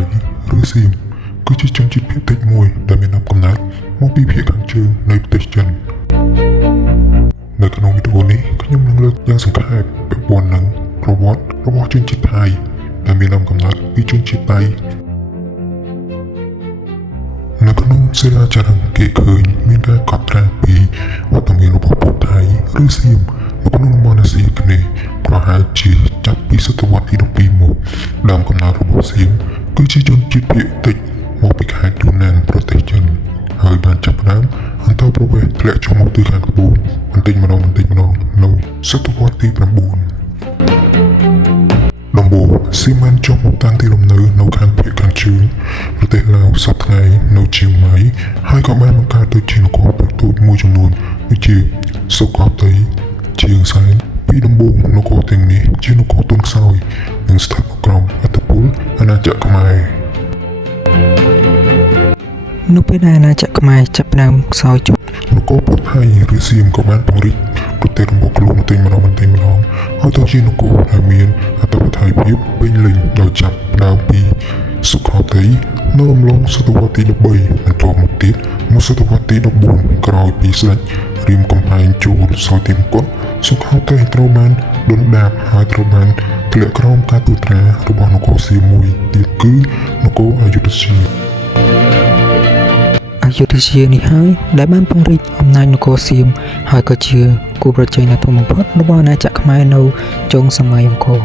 យឬសៀមគឺជាជនជាតិភាគតិចមួយដែលមានកំណើតមកពីភាគខាងជើងនៃប្រទេសចិននៅក្នុងវីដេអូនេះខ្ញុំនឹងលើកយ៉ាងសង្ខេបពាក់ព័ន្ធនឹងប្រវត្តិរបស់ជនជាតិថៃដែលមានកំណើតពីជនជាតិតៃនៅក្នុងសិលាចារឹកគេឃើញមានការកត់ត្រាពីវត្តមានរបស់ពលថៃឬសៀមនៅក្នុងតំបន់អាស៊ីអាគ្នេយ៍ប្រហែលជាចាប់ពីសតវត្សទី12មកដើមកំណើតរបស់សៀមគឺជាជនជាតិភាគតិចមកពីខេត្តយូណានប្រទេសចិនហើយបានចាប់ផ្ដើមអន្តោប្រវេសន៍ធ្លាក់ចុះមកទិសខាងត្បូងបន្តិចម្ដងនៅសតវត្សទី9ដំបូងសៀមបានចុះមកតាំងទីលំនៅនៅខាងភាគខាងជើងប្រទេសឡាវសប្តាហ៍ថ្ងៃនៅជាងម៉ៃហើយក៏បានបង្កើតទៅជានគរតូចមួយចំនួនដូចជាសុកោតៃជាងសែនពីដំបូងនគរទាំងនេះជានគរទុនខ្សោយនិងស្ថិតនៅក្រោមអធិបតេយ្យអាណាចក្រខ្មែរនៅពេលដែលអាណាចក្រខ្មែរចាប់ផ្ដើមខ្សោយជុំនគរពុទ្ធៃឬសៀមក៏បានពង្រីកប្រទេសរបស់ខ្លួនបន្តិចម្ដងហើយទៅជានគរដែលមានអធិបតេយ្យភាពពេញលេញដោយចាប់ផ្ដើមពីសុខោទ័យនៅអំឡុងសតវត្សទី13បន្តមកទៀតនៅសតវត្សទី14ក្រោយពីស្ដេចរៀមកំហែងចូលសោយទីមង្គតសុខោទ័យត្រូវបានដុនដាបហើយត្រូវបានធ្លាក់ក្រោមការត្រួតត្រារបស់នគរសៀមមួយទៀតគឺនគរអយុធយានេះហើយដែលបានពង្រីកអំណាចនគរសៀមហើយក៏ជាគូប្រជែងដ៏ធំបំផុតរបស់អាណាចក្រខ្មែរនៅចុងសម័យអង្គរ